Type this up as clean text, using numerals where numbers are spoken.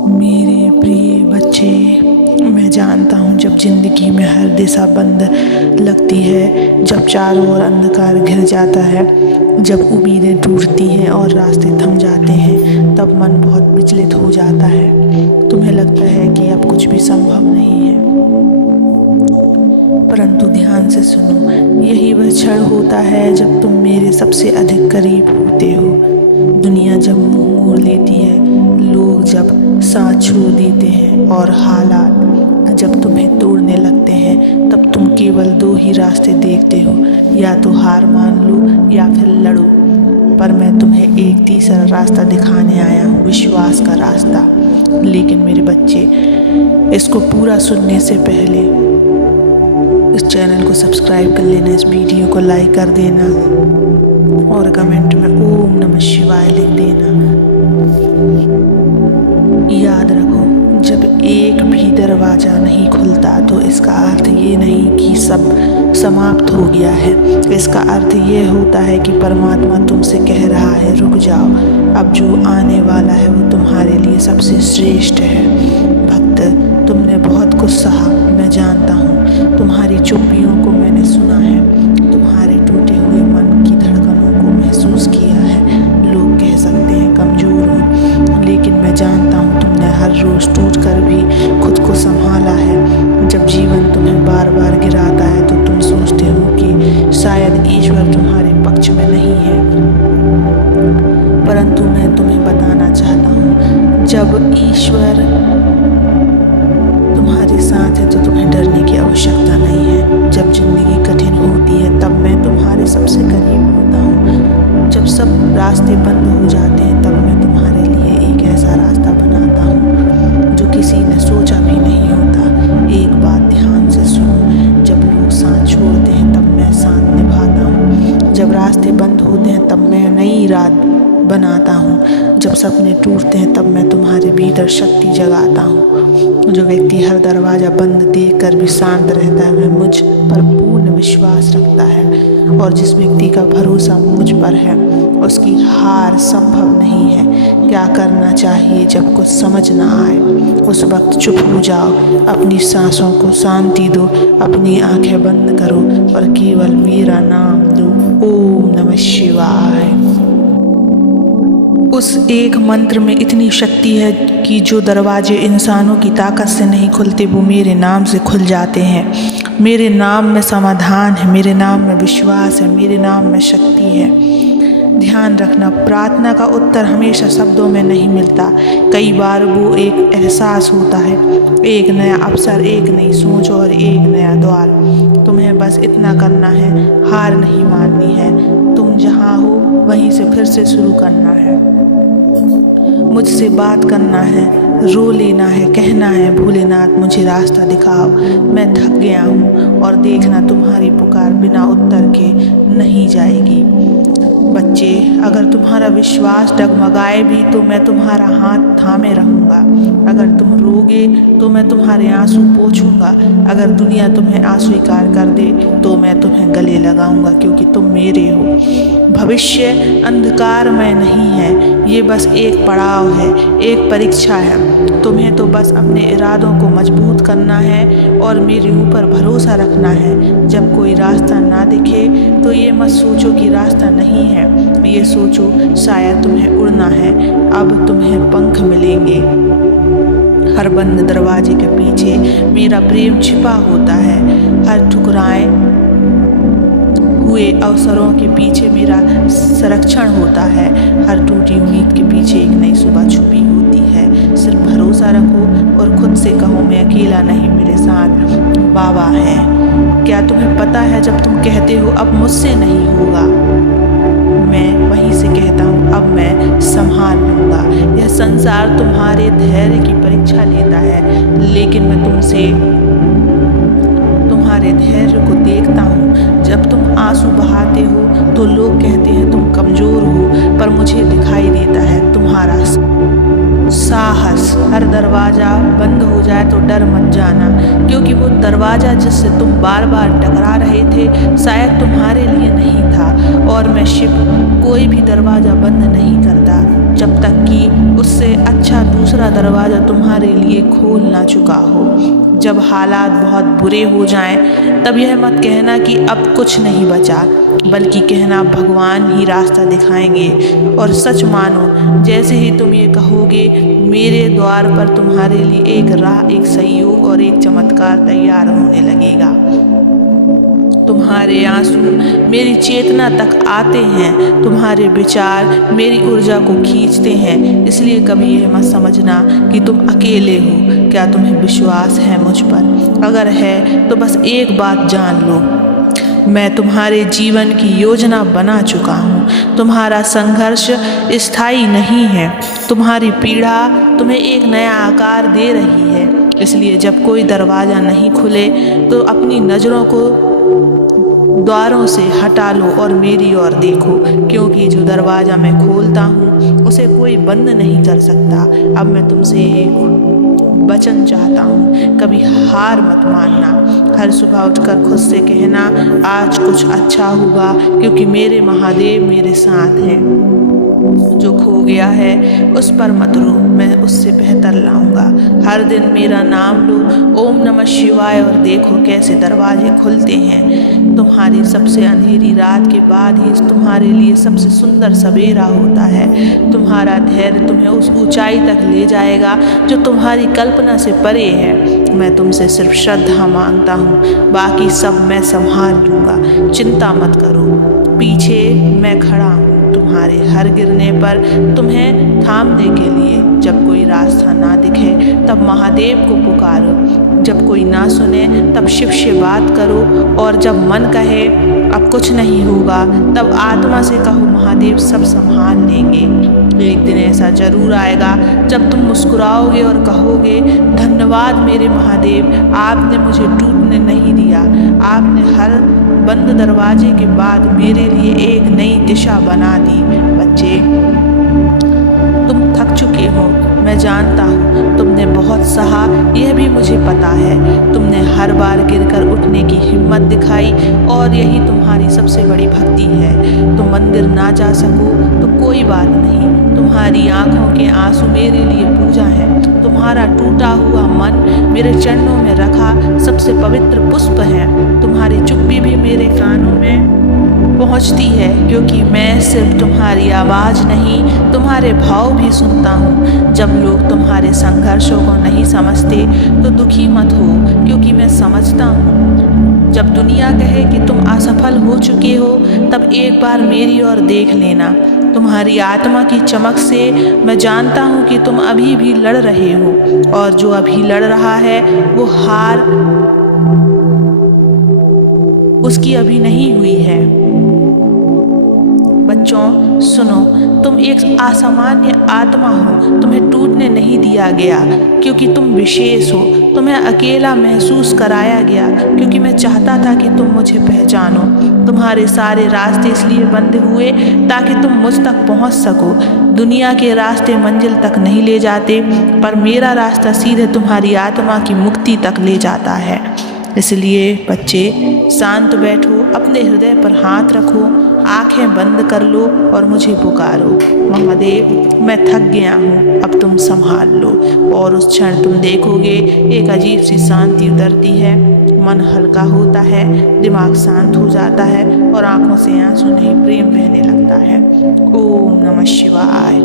मेरे प्रिय बच्चे, मैं जानता हूँ जब जिंदगी में हर दिशा बंद लगती है, जब चारों ओर अंधकार घिर जाता है, जब उम्मीदें टूटती हैं और रास्ते थम जाते हैं, तब मन बहुत विचलित हो जाता है। तुम्हें लगता है कि अब कुछ भी संभव नहीं है, परंतु ध्यान से सुनो, यही वह क्षण होता है जब तुम मेरे सबसे अधिक करीब होते हो। दुनिया जब मुंह मोड़ लेती है, लोग जब साथ छोड़ देते हैं और हालात जब तुम्हें तोड़ने लगते हैं, तब तुम केवल दो ही रास्ते देखते हो, या तो हार मान लो या फिर लड़ो। पर मैं तुम्हें एक तीसरा रास्ता दिखाने आया हूँ, विश्वास का रास्ता। लेकिन मेरे बच्चे, इसको पूरा सुनने से पहले इस चैनल को सब्सक्राइब कर लेना, इस वीडियो को लाइक कर देना और कमेंट में ओम नमः शिवाय लिख देना। याद रखो, जब एक भी दरवाजा नहीं खुलता तो इसका अर्थ ये नहीं कि सब समाप्त हो गया है। इसका अर्थ ये होता है कि परमात्मा तुमसे कह रहा है, रुक जाओ, अब जो आने वाला है वो तुम्हारे लिए सबसे श्रेष्ठ है। भक्त, तुमने बहुत कुछ सहा, मैं जानता हूँ। तुम्हारी चुप्पियों को मैंने सुना है, तुम्हारे टूटे हुए मन की धड़कनों को महसूस किया है। लोग कह सकते हैं कमज़ोर हो, लेकिन मैं जानता हूँ तुमने हर रोज़ टूट कर भी खुद को संभाला है। जब जीवन तुम्हें बार बार गिराता है तो तुम सोचते हो कि शायद ईश्वर तुम्हारे पक्ष में नहीं है, परंतु मैं तुम्हें बताना चाहता हूँ, जब ईश्वर तुम्हारे साथ है तो तुम्हें डरने की आवश्यकता नहीं है। जब जिंदगी कठिन होती है तब मैं तुम्हारे सबसे करीब होता हूँ। जब सब रास्ते बंद हो जाते हैं तब मैं तुम्हारे लिए एक ऐसा रास्ता बनाता हूँ जो किसी ने सोचा भी नहीं होता। एक बात ध्यान से सुनो, जब लोग साथ छोड़ते हैं तब मैं साथ निभाता हूँ। जब रास्ते बंद होते हैं तब मैं नई रात बनाता हूँ। जब सपने टूटते हैं तब मैं तुम्हारे भीतर शक्ति जगाता हूँ। जो व्यक्ति हर दरवाज़ा बंद देखकर भी शांत रहता है, वह मुझ पर पूर्ण विश्वास रखता है, और जिस व्यक्ति का भरोसा मुझ पर है उसकी हार संभव नहीं है। क्या करना चाहिए जब कुछ समझ ना आए? उस वक्त चुप हो जाओ, अपनी सांसों को शांति दो, अपनी आंखें बंद करो और केवल मेरा नाम लो, ओम नमः शिवाय। उस एक मंत्र में इतनी शक्ति है कि जो दरवाजे इंसानों की ताकत से नहीं खुलते वो मेरे नाम से खुल जाते हैं। मेरे नाम में समाधान है, मेरे नाम में विश्वास है, मेरे नाम में शक्ति है। ध्यान रखना, प्रार्थना का उत्तर हमेशा शब्दों में नहीं मिलता। कई बार वो एक एहसास होता है, एक नया अवसर, एक नई सोच और एक नया द्वार। तुम्हें बस इतना करना है, हार नहीं माननी है। तुम जहाँ हो वहीं से फिर से शुरू करना है। मुझसे बात करना है, रो लेना है, कहना है, भोलेनाथ मुझे रास्ता दिखाओ, मैं थक गया हूँ, और देखना तुम्हारी पुकार बिना उत्तर के नहीं जाएगी। बच्चे, अगर तुम्हारा विश्वास डगमगाए भी तो मैं तुम्हारा हाथ थामे रहूँगा। अगर तुम रोगे तो मैं तुम्हारे आंसू पोंछूंगा। अगर दुनिया तुम्हें अस्वीकार कर दे तो मैं तुम्हें गले लगाऊंगा, क्योंकि तुम मेरे हो। भविष्य अंधकार में नहीं है, ये बस एक पड़ाव है, एक परीक्षा है। तुम्हें तो बस अपने इरादों को मजबूत करना है और मेरे ऊपर भरोसा रखना है। जब कोई रास्ता ना दिखे तो ये मत सोचो कि रास्ता नहीं है, ये सोचो शायद तुम्हें उड़ना है, अब तुम्हें पंख मिलेंगे। हर बंद दरवाजे के पीछे मेरा प्रेम छिपा होता है, हर ठुकराए हुए अवसरों के पीछे मेरा संरक्षण होता है, हर टूटी उम्मीद के पीछे एक नई सुबह छुपी होती है। सिर्फ भरोसा रखो और खुद से कहो, मैं अकेला नहीं, मेरे साथ बाबा है। क्या तुम्हें पता है, जब तुम कहते हो अब मुझसे नहीं होगा, मैं वहीं से कहता हूँ अब मैं संभाल लूँगा। यह संसार तुम्हारे धैर्य की परीक्षा लेता है, लेकिन मैं तुमसे तुम्हारे धैर्य को देखता हूँ। जब तुम आंसू बहाते हो तो लोग कहते हैं तुम कमज़ोर हो, पर मुझे दिखाई देता है तुम्हारा साहस। हर दरवाज़ा बंद हो जाए तो डर मत जाना, क्योंकि वो दरवाज़ा जिससे तुम बार बार टकरा रहे थे शायद तुम्हारे लिए नहीं था, और मैं शिव कोई भी दरवाज़ा बंद नहीं करता जब तक कि उससे अच्छा दूसरा दरवाज़ा तुम्हारे लिए खोल ना चुका हो। जब हालात बहुत बुरे हो जाएं, तब यह मत कहना कि अब कुछ नहीं बचा, बल्कि कहना भगवान ही रास्ता दिखाएंगे। और सच मानो, जैसे ही तुम ये कहोगे, मेरे द्वार पर तुम्हारे लिए एक राह, एक सहयोग और एक चमत्कार तैयार होने लगेगा। तुम्हारे आंसू मेरी चेतना तक आते हैं, तुम्हारे विचार मेरी ऊर्जा को खींचते हैं। इसलिए कभी यह मत समझना कि तुम अकेले हो। क्या तुम्हें विश्वास है मुझ पर? अगर है तो बस एक बात जान लो, मैं तुम्हारे जीवन की योजना बना चुका हूँ। तुम्हारा संघर्ष स्थायी नहीं है, तुम्हारी पीड़ा तुम्हें एक नया आकार दे रही है। इसलिए जब कोई दरवाज़ा नहीं खुले तो अपनी नज़रों को द्वारों से हटा लो और मेरी ओर देखो, क्योंकि जो दरवाज़ा मैं खोलता हूँ उसे कोई बंद नहीं कर सकता। अब मैं तुमसे एक वचन चाहता हूँ, कभी हार मत मानना। हर सुबह उठकर खुद से कहना, आज कुछ अच्छा होगा, क्योंकि मेरे महादेव मेरे साथ हैं। जो खो गया है उस पर मत रो, मैं उससे बेहतर लाऊंगा। हर दिन मेरा नाम लो, ओम नमः शिवाय, और देखो कैसे दरवाजे खुलते हैं। तुम्हारी सबसे अंधेरी रात के बाद ही तुम्हारे लिए सबसे सुंदर सवेरा होता है। तुम्हारा धैर्य तुम्हें उस ऊंचाई तक ले जाएगा जो तुम्हारी कल्पना से परे है। मैं तुमसे सिर्फ श्रद्धा मांगता हूँ, बाकी सब मैं संभाल लूँगा। चिंता मत करो, पीछे मैं खड़ा हूँ तुम्हारे हर गिरने पर तुम्हें थामने के लिए। जब कोई रास्ता ना दिखे तब महादेव को पुकारो, जब कोई ना सुने तब शिव से बात करो, और जब मन कहे अब कुछ नहीं होगा तब आत्मा से कहो महादेव सब संभाल लेंगे। एक दिन ऐसा जरूर आएगा जब तुम मुस्कुराओगे और कहोगे, धन्यवाद मेरे महादेव, आपने मुझे टूटने नहीं दिया। आपने हर बंद दरवाजे के बाद मेरे लिए एक नई दिशा बना दी। बच्चे, तुम थक चुके हो, मैं जानता हूँ। तुमने बहुत सहा, यह भी मुझे पता है। तुमने हर बार गिरकर उठने की हिम्मत दिखाई, और यही तुम्हारी सबसे बड़ी भक्ति है। तुम मंदिर ना जा सको तो कोई बात नहीं, तुम्हारी आंखों के आंसू मेरे लिए पूजा है। तुम्हारा टूटा हुआ मन मेरे चरणों में रखा सबसे पवित्र पुष्प है। तुम्हारी चुप्पी भी मेरे कानों में पहुंचती है, क्योंकि मैं सिर्फ तुम्हारी आवाज़ नहीं, तुम्हारे भाव भी सुनता हूँ। जब लोग तुम्हारे संघर्षों को नहीं समझते तो दुखी मत हो, क्योंकि मैं समझता हूँ। जब दुनिया कहे कि तुम असफल हो चुके हो, तब एक बार मेरी ओर देख लेना। तुम्हारी आत्मा की चमक से मैं जानता हूँ कि तुम अभी भी लड़ रहे हो, और जो अभी लड़ रहा है वो हार उसकी अभी नहीं हुई है। बच्चों सुनो, तुम एक असामान्य आत्मा हो, तुम्हें टूटने नहीं दिया गया क्योंकि तुम विशेष हो। तुम्हें अकेला महसूस कराया गया क्योंकि मैं चाहता था कि तुम मुझे पहचानो। तुम्हारे सारे रास्ते इसलिए बंद हुए ताकि तुम मुझ तक पहुंच सको। दुनिया के रास्ते मंजिल तक नहीं ले जाते, पर मेरा रास्ता सीधे तुम्हारी आत्मा की मुक्ति तक ले जाता है। इसलिए बच्चे शांत बैठो, अपने हृदय पर हाथ रखो, आंखें बंद कर लो और मुझे पुकारो, महादेव मैं थक गया हूँ, अब तुम संभाल लो। और उस क्षण तुम देखोगे एक अजीब सी शांति उतरती है, मन हल्का होता है, दिमाग शांत हो जाता है, और आंखों से आंसू नहीं प्रेम बहने लगता है। ओम नमः शिवाय।